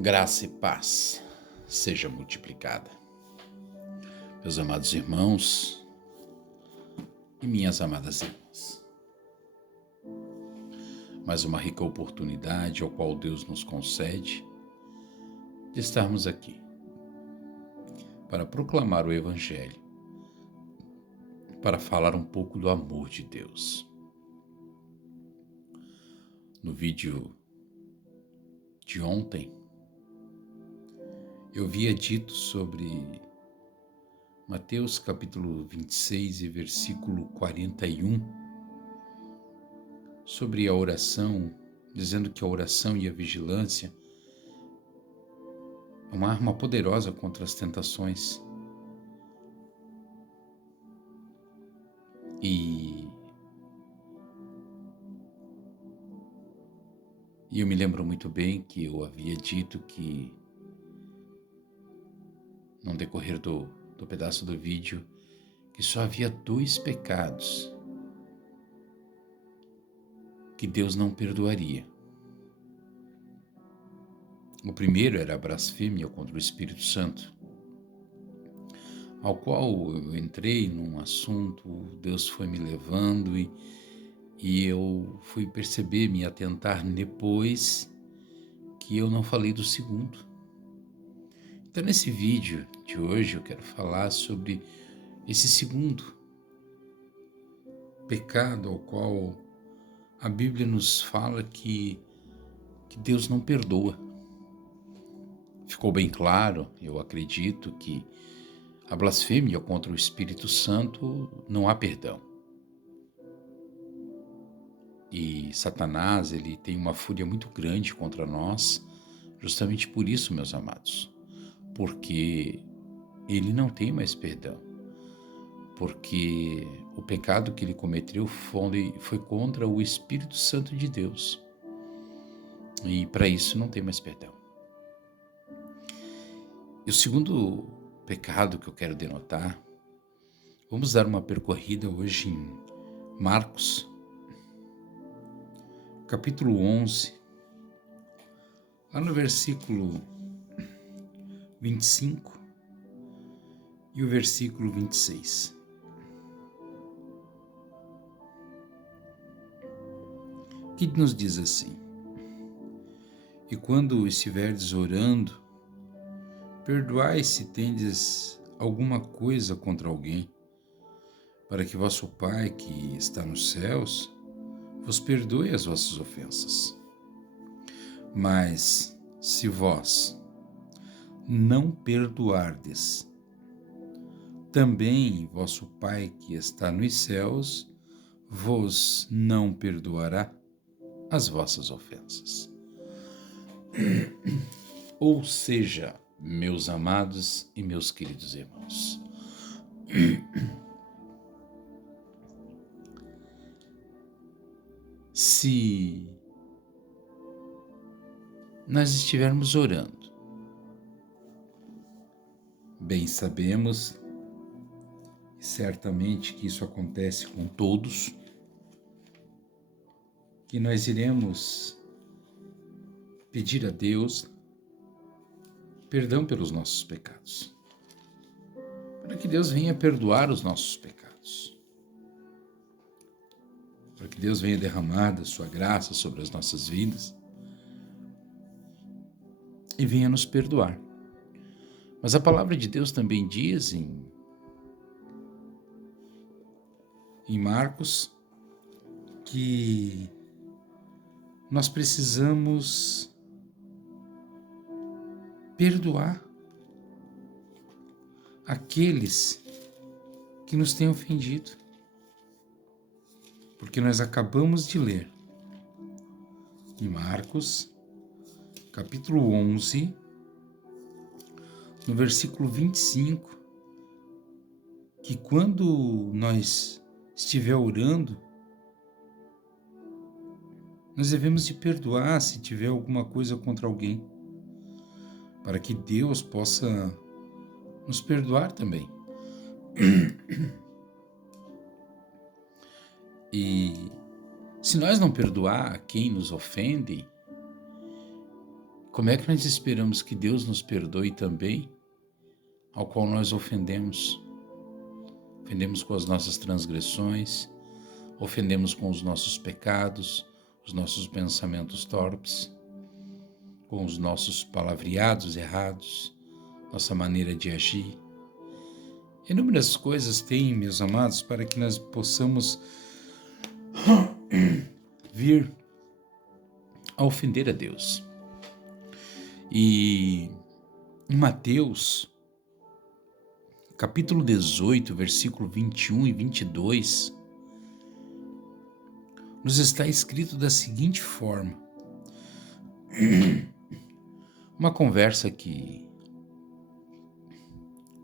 Graça e paz seja multiplicada. Meus amados irmãos e minhas amadas irmãs, mais uma rica oportunidade ao qual Deus nos concede de estarmos aqui para proclamar o Evangelho, para falar um pouco do amor de Deus. No vídeo de ontem, eu havia dito sobre Mateus capítulo 26 e versículo 41, sobre a oração, dizendo que a oração e a vigilância é uma arma poderosa contra as tentações. E eu me lembro muito bem que eu havia dito que, no decorrer do pedaço do vídeo, que só havia 2 pecados que Deus não perdoaria. O primeiro era a blasfêmia contra o Espírito Santo, ao qual eu entrei num assunto, Deus foi me levando e eu fui perceber, me atentar depois que eu não falei do segundo. Então, nesse vídeo de hoje, eu quero falar sobre esse segundo pecado ao qual a Bíblia nos fala que Deus não perdoa. Ficou bem claro, eu acredito, que a blasfêmia contra o Espírito Santo não há perdão. E Satanás, ele tem uma fúria muito grande contra nós, justamente por isso, meus amados, porque ele não tem mais perdão, porque o pecado que ele cometeu foi contra o Espírito Santo de Deus, e para isso não tem mais perdão. E o segundo pecado que eu quero denotar, vamos dar uma percorrida hoje em Marcos, capítulo 11, lá no versículo 25 e o versículo 26. Que nos diz assim: E quando estiverdes orando, perdoai se tendes alguma coisa contra alguém, para que vosso Pai que está nos céus vos perdoe as vossas ofensas. Mas se vós não perdoardes, também vosso Pai que está nos céus vos não perdoará as vossas ofensas. Ou seja, meus amados e meus queridos irmãos, se nós estivermos orando, bem sabemos, certamente que isso acontece com todos, que nós iremos pedir a Deus perdão pelos nossos pecados, para que Deus venha perdoar os nossos pecados, para que Deus venha derramar da sua graça sobre as nossas vidas e venha nos perdoar. Mas a palavra de Deus também diz em Marcos que nós precisamos perdoar aqueles que nos têm ofendido. Porque nós acabamos de ler em Marcos, capítulo 11, no versículo 25, que quando nós estiver orando, nós devemos de perdoar se tiver alguma coisa contra alguém, para que Deus possa nos perdoar também. E se nós não perdoar quem nos ofende, Como é que nós esperamos que Deus nos perdoe também, ao qual nós ofendemos? Ofendemos com as nossas transgressões, ofendemos com os nossos pecados, os nossos pensamentos torpes, com os nossos palavreados errados, nossa maneira de agir. Inúmeras coisas tem, meus amados, para que nós possamos vir a ofender a Deus. E em Mateus, capítulo 18, versículo 21 e 22, nos está escrito da seguinte forma: uma conversa que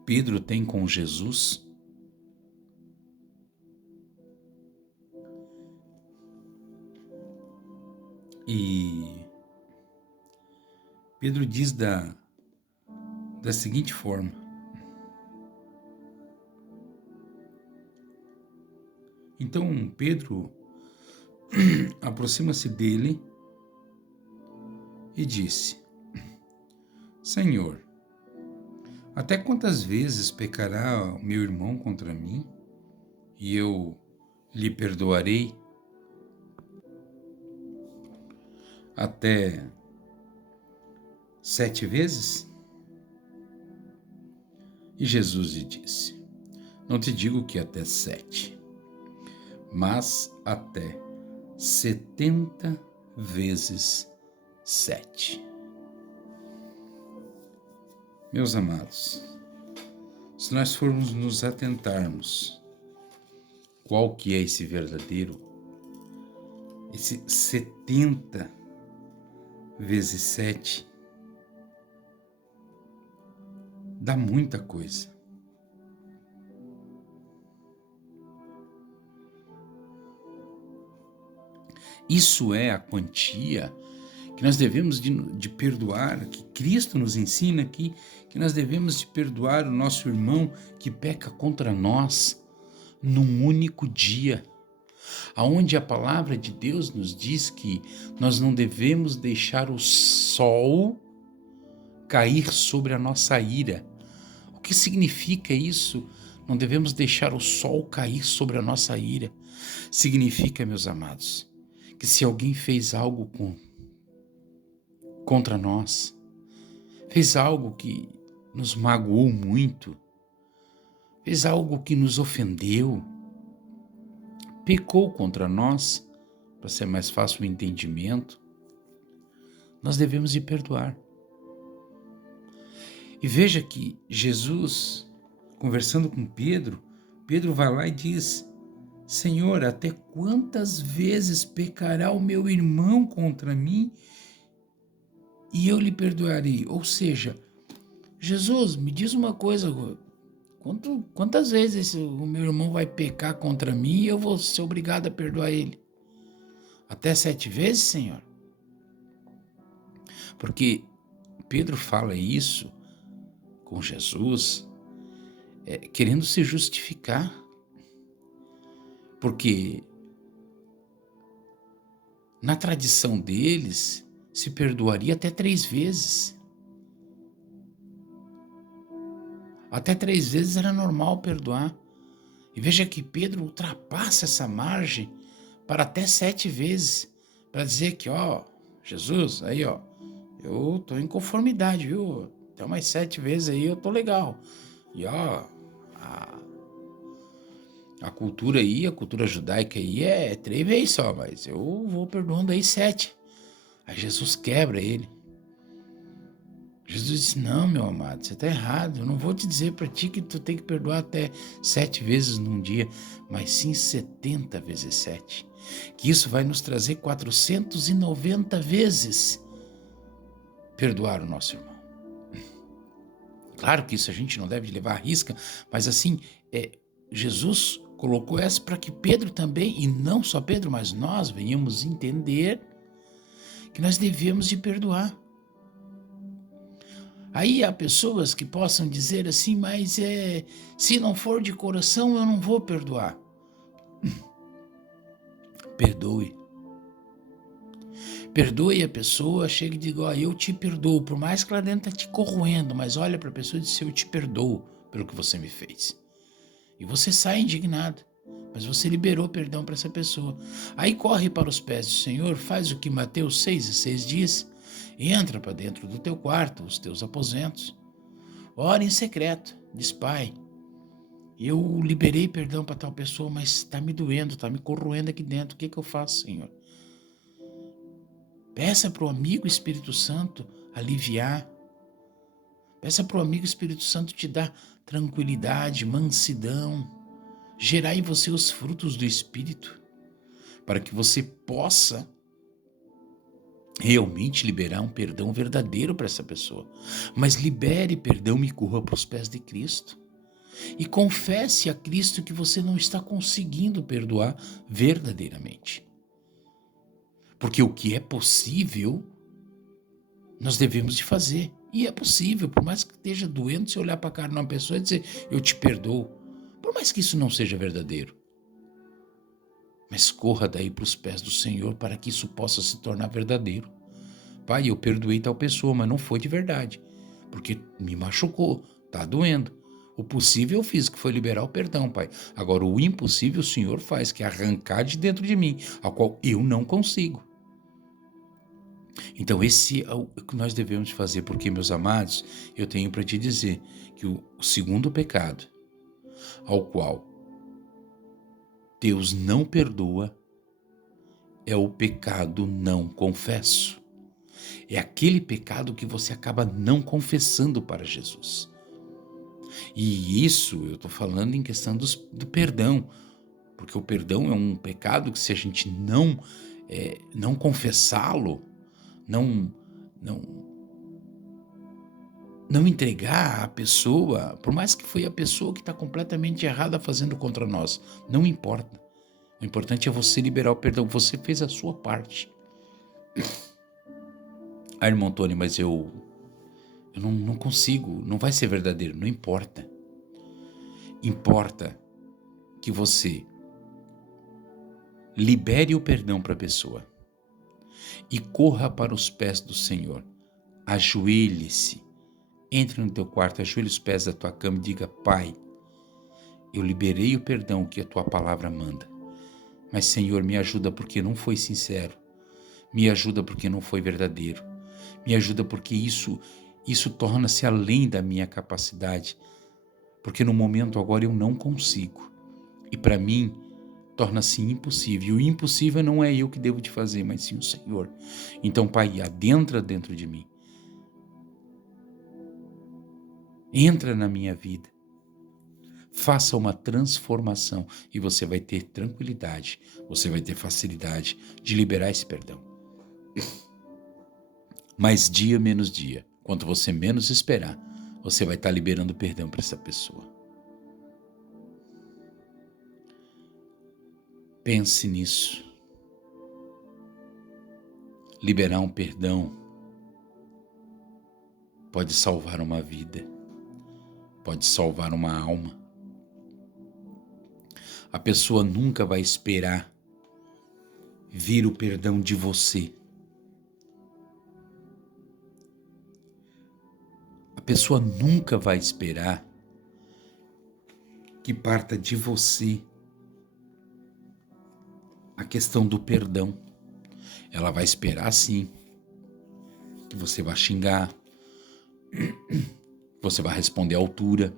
Pedro tem com Jesus, e Pedro diz da seguinte forma: então Pedro aproxima-se dele e disse: Senhor, até quantas vezes pecará o meu irmão contra mim e eu lhe perdoarei? Até 7 vezes? E Jesus lhe disse: não te digo que até 7, mas até 70 vezes 7. Meus amados, se nós formos nos atentarmos qual que é esse verdadeiro, esse 70 vezes 7, dá muita coisa. Isso é a quantia que nós devemos de perdoar, que Cristo nos ensina aqui, que nós devemos de perdoar o nosso irmão que peca contra nós num único dia, aonde a palavra de Deus nos diz que nós não devemos deixar o sol cair sobre a nossa ira. O que significa isso? Não devemos deixar o sol cair sobre a nossa ira. Significa, meus amados, que se alguém fez algo contra nós, fez algo que nos magoou muito, fez algo que nos ofendeu, pecou contra nós, para ser mais fácil o entendimento, nós devemos de perdoar. E veja que Jesus, conversando com Pedro, Pedro vai lá e diz: Senhor, até quantas vezes pecará o meu irmão contra mim e eu lhe perdoarei? Ou seja, Jesus, me diz uma coisa, quantas vezes o meu irmão vai pecar contra mim e eu vou ser obrigado a perdoar ele? Até 7 vezes, Senhor? Porque Pedro fala isso com Jesus, querendo se justificar, porque na tradição deles se perdoaria até 3 vezes. Até 3 vezes era normal perdoar. E veja que Pedro ultrapassa essa margem para até 7 vezes, para dizer que, Jesus, aí, eu tô em conformidade, viu? Até mais 7 vezes aí eu tô legal. E, a cultura aí, a cultura judaica aí é 3 vezes só, mas eu vou perdoando aí 7. Aí Jesus quebra ele. Jesus disse: não, meu amado, você está errado. Eu não vou te dizer para ti que tu tem que perdoar até 7 vezes num dia, mas sim 70 vezes 7. Que isso vai nos trazer 490 vezes perdoar o nosso irmão. Claro que isso a gente não deve levar à risca, mas assim, Jesus colocou essa para que Pedro também, e não só Pedro, mas nós venhamos entender que nós devemos de perdoar. Aí há pessoas que possam dizer assim, mas se não for de coração eu não vou perdoar. Perdoe. Perdoe a pessoa, chega e diga, ó, eu te perdoo, por mais que lá dentro está te corroendo, mas olha para a pessoa e diz, eu te perdoo pelo que você me fez. E você sai indignado, mas você liberou perdão para essa pessoa. Aí corre para os pés do Senhor, faz o que Mateus 6,6 diz, e entra para dentro do teu quarto, os teus aposentos. Ora em secreto, diz, Pai, eu liberei perdão para tal pessoa, mas está me doendo, está me corroendo aqui dentro, o que eu faço, Senhor? Peça para o amigo Espírito Santo aliviar. Peça para o amigo Espírito Santo te dar tranquilidade, mansidão, gerar em você os frutos do Espírito, para que você possa realmente liberar um perdão verdadeiro para essa pessoa. Mas libere perdão e corra para os pés de Cristo. E confesse a Cristo que você não está conseguindo perdoar verdadeiramente. Porque o que é possível, nós devemos de fazer. E é possível, por mais que esteja doendo, você olhar para a cara de uma pessoa e dizer, eu te perdoo. Por mais que isso não seja verdadeiro. Mas corra daí para os pés do Senhor para que isso possa se tornar verdadeiro. Pai, eu perdoei tal pessoa, mas não foi de verdade. Porque me machucou, está doendo. O possível eu fiz, que foi liberar o perdão, Pai. Agora, o impossível o Senhor faz, que é arrancar de dentro de mim, ao qual eu não consigo. Então, esse é o que nós devemos fazer, porque, meus amados, eu tenho para te dizer que o segundo pecado, ao qual Deus não perdoa, é o pecado não confesso. É aquele pecado que você acaba não confessando para Jesus. E isso eu estou falando em questão do perdão, porque o perdão é um pecado que, se a gente não confessá-lo, não entregar à pessoa, por mais que foi a pessoa que está completamente errada fazendo contra nós, não importa. O importante é você liberar o perdão, você fez a sua parte. Ah, irmão Tony, mas eu não consigo, não vai ser verdadeiro, não importa. Importa que você libere o perdão para a pessoa e corra para os pés do Senhor. Ajoelhe-se, entre no teu quarto, ajoelhe os pés da tua cama e diga, Pai, eu liberei o perdão que a tua palavra manda. Mas, Senhor, me ajuda porque não foi sincero. Me ajuda porque não foi verdadeiro. Me ajuda porque isso torna-se além da minha capacidade. Porque no momento agora eu não consigo. E para mim, torna-se impossível. E o impossível não é eu que devo de fazer, mas sim o Senhor. Então, Pai, adentra dentro de mim. Entra na minha vida. Faça uma transformação e você vai ter tranquilidade, você vai ter facilidade de liberar esse perdão. Mas dia menos dia, quanto você menos esperar, você vai estar liberando perdão para essa pessoa. Pense nisso. Liberar um perdão pode salvar uma vida, pode salvar uma alma. A pessoa nunca vai esperar vir o perdão de você. A pessoa nunca vai esperar que parta de você a questão do perdão. Ela vai esperar, sim, que você vai xingar, que você vai responder à altura,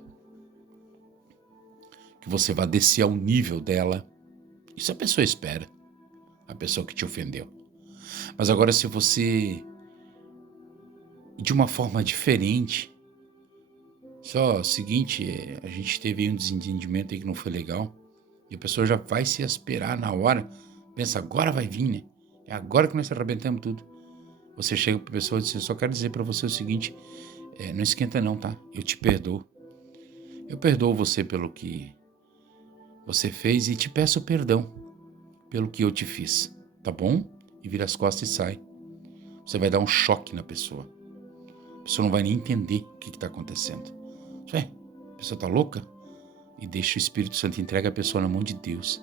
que você vai descer ao nível dela. Isso a pessoa espera, a pessoa que te ofendeu. Mas agora, se você, de uma forma diferente, só o seguinte, a gente teve aí um desentendimento aí que não foi legal, e a pessoa já vai se esperar na hora, pensa, agora vai vir, né? É agora que nós arrebentamos tudo. Você chega para a pessoa e diz, eu só quero dizer para você o seguinte, não esquenta não, tá? Eu te perdoo. Eu perdoo você pelo que você fez e te peço perdão pelo que eu te fiz, tá bom? E vira as costas e sai. Você vai dar um choque na pessoa. A pessoa não vai nem entender o que está acontecendo. A pessoa está louca? E deixa o Espírito Santo, entrega a pessoa na mão de Deus.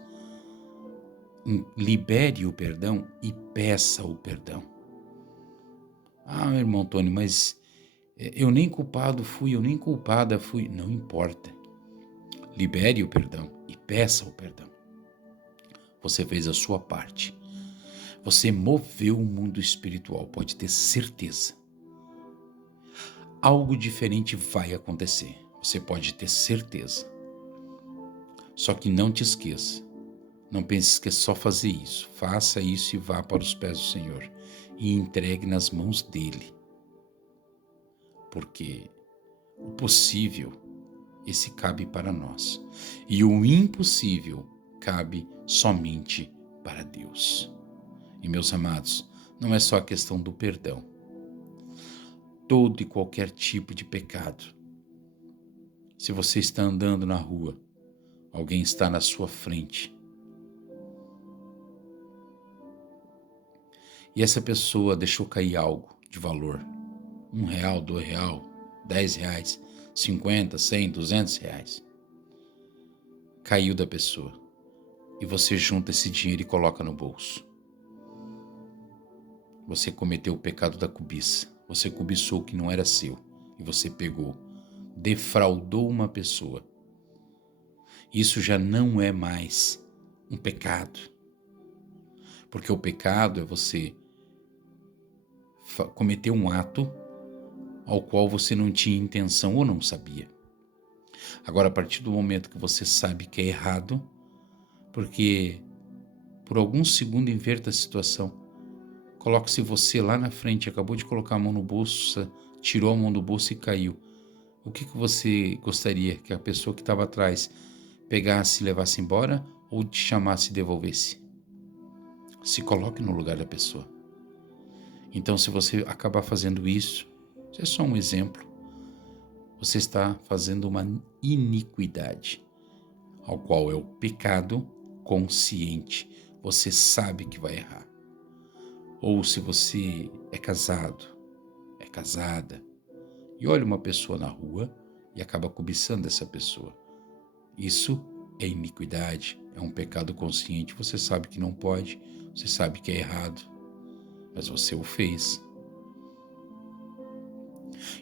Libere o perdão e peça o perdão. Ah, meu irmão Tony, mas eu nem culpado fui, eu nem culpada fui. Não importa. Libere o perdão e peça o perdão. Você fez a sua parte. Você moveu o mundo espiritual, pode ter certeza. Algo diferente vai acontecer, você pode ter certeza. Só que não te esqueça. Não pense que é só fazer isso. Faça isso e vá para os pés do Senhor. E entregue nas mãos dele. Porque o possível, esse cabe para nós. E o impossível cabe somente para Deus. E meus amados, não é só a questão do perdão. Todo e qualquer tipo de pecado. Se você está andando na rua, alguém está na sua frente, e essa pessoa deixou cair algo de valor, R$ 1, R$ 2, R$ 10, 50, 100, R$ 200, caiu da pessoa, e você junta esse dinheiro e coloca no bolso. Você cometeu o pecado da cobiça, você cobiçou o que não era seu, e você pegou, defraudou uma pessoa. Isso já não é mais um pecado, porque o pecado é você cometer um ato ao qual você não tinha intenção ou não sabia. Agora, a partir do momento que você sabe que é errado, porque por algum segundo inverta a situação, coloque-se você lá na frente, acabou de colocar a mão no bolso, tirou a mão do bolso e caiu. O que você gostaria que a pessoa que estava atrás pegasse e levasse embora ou te chamasse e devolvesse? Se coloque no lugar da pessoa. Então, se você acabar fazendo isso, isso é só um exemplo, você está fazendo uma iniquidade, ao qual é o pecado consciente. Você sabe que vai errar. Ou se você é casado, é casada, e olha uma pessoa na rua e acaba cobiçando essa pessoa. Isso é iniquidade, é um pecado consciente. Você sabe que não pode, você sabe que é errado, mas você o fez.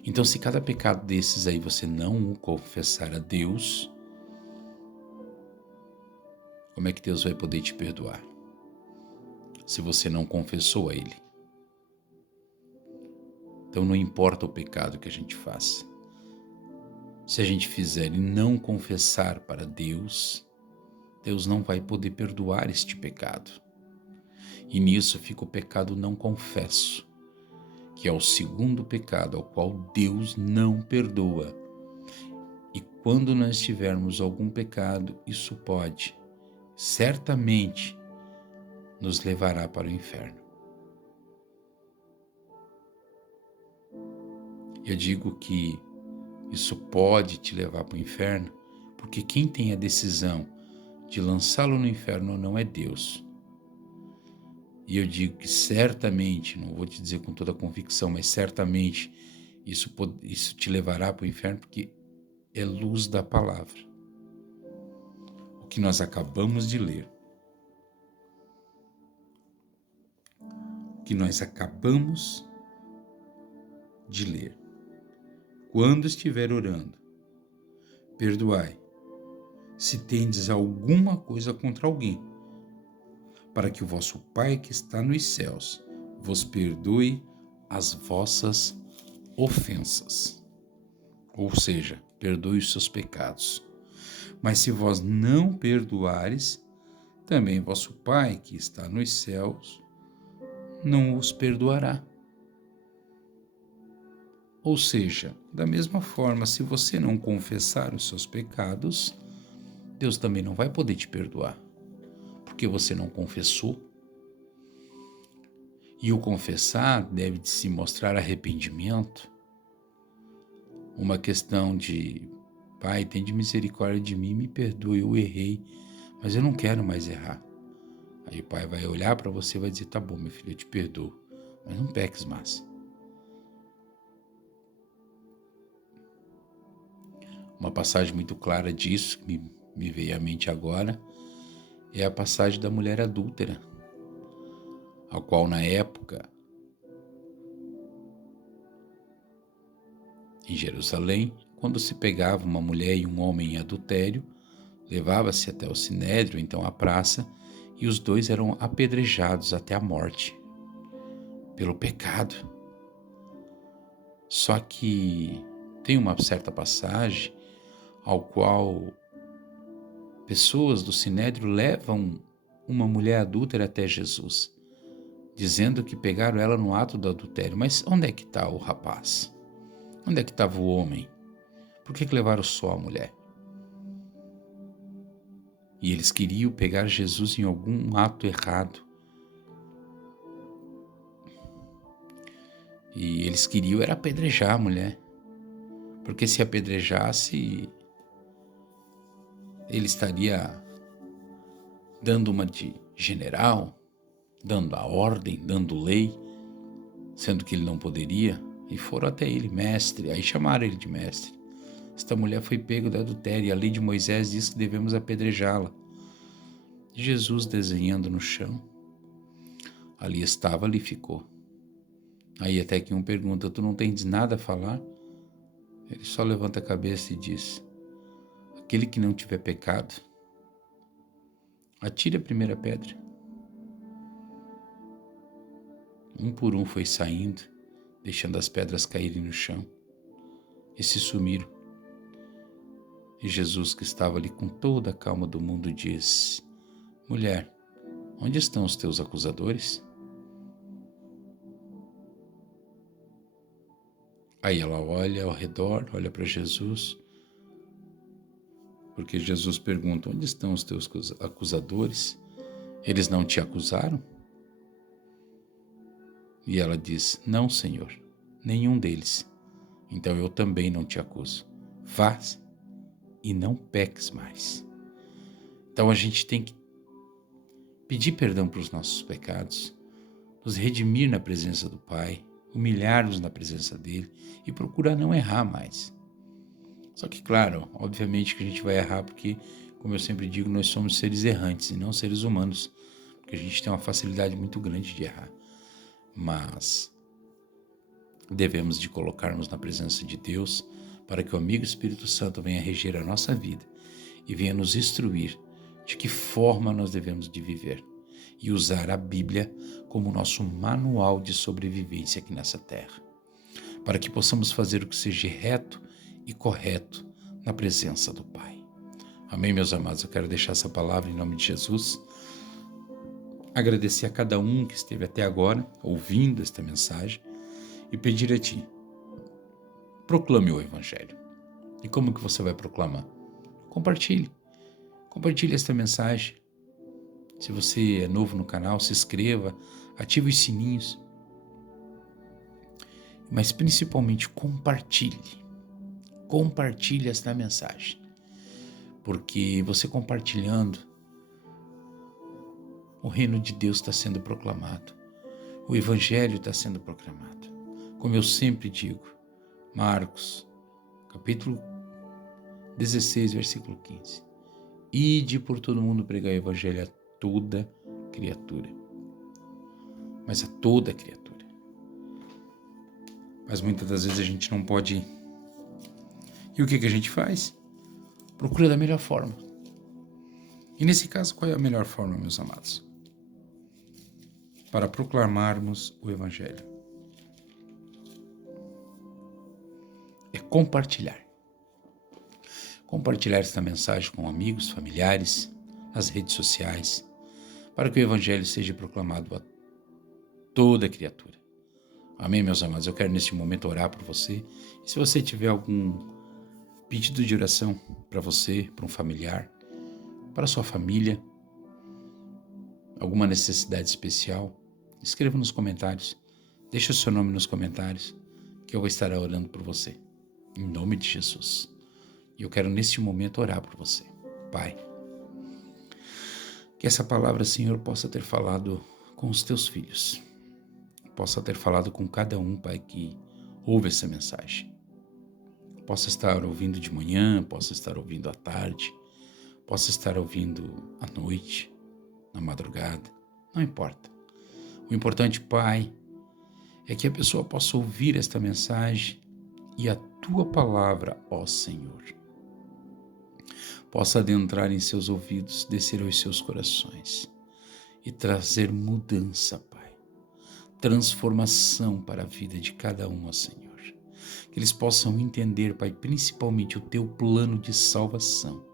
Então, se cada pecado desses aí você não o confessar a Deus, como é que Deus vai poder te perdoar? Se você não confessou a Ele. Então, não importa o pecado que a gente faça. Se a gente fizer e não confessar para Deus, Deus não vai poder perdoar este pecado. E nisso fica o pecado não confesso, que é o segundo pecado ao qual Deus não perdoa. E quando nós tivermos algum pecado, isso pode, certamente, nos levará para o inferno. Eu digo que isso pode te levar para o inferno, porque quem tem a decisão de lançá-lo no inferno não é Deus. E eu digo que certamente, não vou te dizer com toda a convicção, mas certamente isso te levará para o inferno, porque é luz da palavra. O que nós acabamos de ler. O que nós acabamos de ler. Quando estiver orando, perdoai, se tendes alguma coisa contra alguém, para que o vosso Pai que está nos céus vos perdoe as vossas ofensas. Ou seja, perdoe os seus pecados. Mas se vós não perdoares, também vosso Pai que está nos céus não os perdoará. Ou seja, da mesma forma, se você não confessar os seus pecados, Deus também não vai poder te perdoar, porque você não confessou. E o confessar deve de se mostrar arrependimento, uma questão de, Pai, tende misericórdia de mim, me perdoe, eu errei, mas eu não quero mais errar. Aí o Pai vai olhar para você e vai dizer, tá bom, meu filho, eu te perdoo, mas não peques mais. Uma passagem muito clara disso, que me veio à mente agora, é a passagem da mulher adúltera, a qual na época Em Jerusalém, quando se pegava uma mulher e um homem em adultério, levava-se até o sinédrio, então a praça, e os dois eram apedrejados até a morte, pelo pecado. Só que tem uma certa passagem ao qual pessoas do sinédrio levam uma mulher adúltera até Jesus, dizendo que pegaram ela no ato do adultério. Mas onde é que está o rapaz? Onde é que estava o homem? Por que levaram só a mulher? E eles queriam pegar Jesus em algum ato errado. E eles queriam era apedrejar a mulher. Porque se apedrejasse, ele estaria dando uma de general, dando a ordem, dando lei, sendo que ele não poderia. E foram até ele, mestre. Aí chamaram ele de mestre. Esta mulher foi pega de adultério e a lei de Moisés diz que devemos apedrejá-la. Jesus desenhando no chão. Ali estava, ali ficou. Aí até que um pergunta, tu não tens nada a falar? Ele só levanta a cabeça e diz, aquele que não tiver pecado, atire a primeira pedra. Um por um foi saindo, deixando as pedras caírem no chão e se sumiram. E Jesus, que estava ali com toda a calma do mundo, diz, mulher, onde estão os teus acusadores? Aí ela olha ao redor, olha para Jesus, porque Jesus pergunta, onde estão os teus acusadores? Eles não te acusaram? E ela diz, não, Senhor, nenhum deles. Então eu também não te acuso. Vá e não peques mais. Então a gente tem que pedir perdão pelos nossos pecados, nos redimir na presença do Pai, humilhar-nos na presença dele e procurar não errar mais. Só que, claro, obviamente que a gente vai errar porque, como eu sempre digo, nós somos seres errantes e não seres humanos, porque a gente tem uma facilidade muito grande de errar. Mas devemos de colocarmos na presença de Deus para que o amigo Espírito Santo venha reger a nossa vida e venha nos instruir de que forma nós devemos de viver e usar a Bíblia como nosso manual de sobrevivência aqui nessa terra, para que possamos fazer o que seja reto e correto na presença do Pai. Amém, meus amados? Eu quero deixar essa palavra em nome de Jesus. Agradecer a cada um que esteve até agora ouvindo esta mensagem e pedir a Ti, proclame o Evangelho. E como que você vai proclamar? Compartilhe esta mensagem. Se você é novo no canal, se inscreva, ative os sininhos. Mas principalmente compartilhe esta mensagem. Porque você compartilhando, o reino de Deus está sendo proclamado. O Evangelho está sendo proclamado. Como eu sempre digo, Marcos, capítulo 16, versículo 15. Ide por todo mundo pregar o Evangelho a toda criatura. Mas a toda criatura. Mas muitas das vezes a gente não pode ir. E o que a gente faz? Procura da melhor forma. E nesse caso, qual é a melhor forma, meus amados? Para proclamarmos o Evangelho. É compartilhar. Compartilhar esta mensagem com amigos, familiares, nas redes sociais, para que o Evangelho seja proclamado a toda criatura. Amém, meus amados? Eu quero neste momento orar por você. E se você tiver algum pedido de oração para você, para um familiar, para a sua família, alguma necessidade especial, escreva nos comentários. Deixe o seu nome nos comentários, que eu vou estar orando por você. Em nome de Jesus. E eu quero neste momento orar por você. Pai, que essa palavra, Senhor, possa ter falado com os teus filhos. Possa ter falado com cada um, Pai, que ouve essa mensagem. Possa estar ouvindo de manhã, possa estar ouvindo à tarde, possa estar ouvindo à noite, na madrugada, não importa. O importante, Pai, é que a pessoa possa ouvir esta mensagem e a tua palavra, ó Senhor, possa adentrar em seus ouvidos, descer aos seus corações e trazer mudança, Pai, transformação para a vida de cada um, ó Senhor. Que eles possam entender, Pai, principalmente o teu plano de salvação.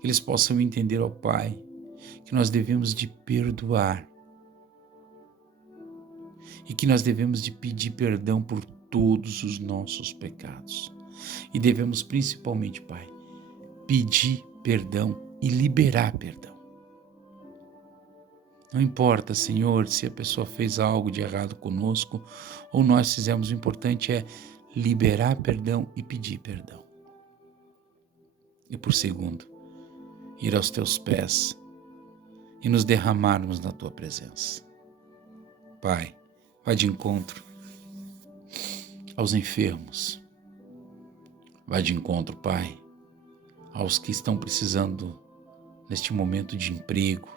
Que eles possam entender, ó Pai, que nós devemos de perdoar e que nós devemos de pedir perdão por todos os nossos pecados. E devemos principalmente, Pai, pedir perdão e liberar perdão. Não importa, Senhor, se a pessoa fez algo de errado conosco ou nós fizemos, o importante é liberar perdão e pedir perdão. E por segundo, ir aos teus pés e nos derramarmos na tua presença. Pai, vai de encontro aos enfermos. Vai de encontro, Pai, aos que estão precisando neste momento de emprego.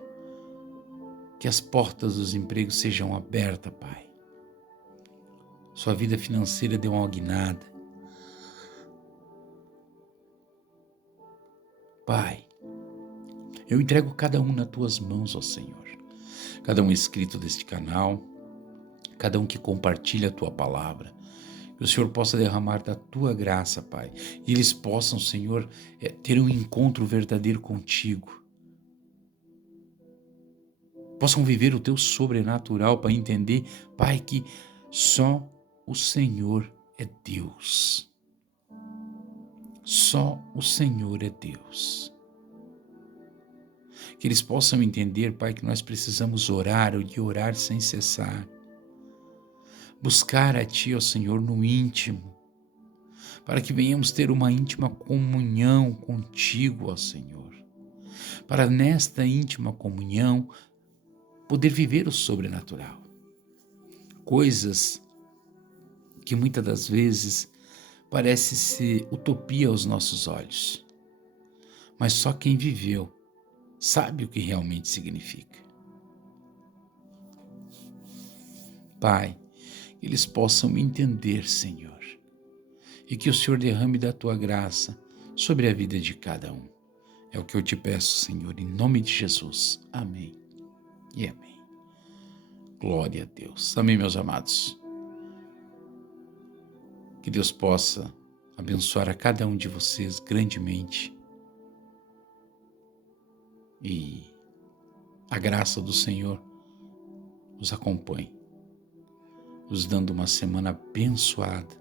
Que as portas dos empregos sejam abertas, Pai. Sua vida financeira deu uma guinada. Pai, eu entrego cada um nas tuas mãos, ó Senhor. Cada um inscrito deste canal, cada um que compartilha a tua palavra. Que o Senhor possa derramar da tua graça, Pai. E eles possam, Senhor, ter um encontro verdadeiro contigo. Possam viver o teu sobrenatural para entender, Pai, que só o Senhor é Deus. Só o Senhor é Deus. Que eles possam entender, Pai, que nós precisamos orar e orar sem cessar. Buscar a Ti, ó Senhor, no íntimo, para que venhamos ter uma íntima comunhão contigo, ó Senhor. Para nesta íntima comunhão poder viver o sobrenatural. Coisas que muitas das vezes parece ser utopia aos nossos olhos, mas só quem viveu sabe o que realmente significa. Pai, que eles possam entender, Senhor, e que o Senhor derrame da tua graça sobre a vida de cada um. É o que eu te peço, Senhor, em nome de Jesus. Amém e amém. Glória a Deus. Amém, meus amados. Que Deus possa abençoar a cada um de vocês grandemente. E a graça do Senhor nos acompanhe, nos dando uma semana abençoada,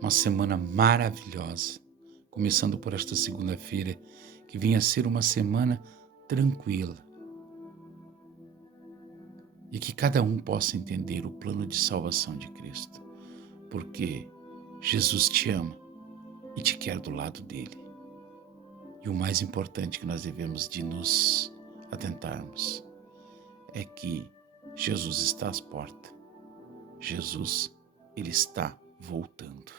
uma semana maravilhosa, começando por esta segunda-feira, que venha a ser uma semana tranquila. E que cada um possa entender o plano de salvação de Cristo, porque Jesus te ama e te quer do lado dele. E o mais importante que nós devemos de nos atentarmos é que Jesus está às portas. Jesus, ele está voltando.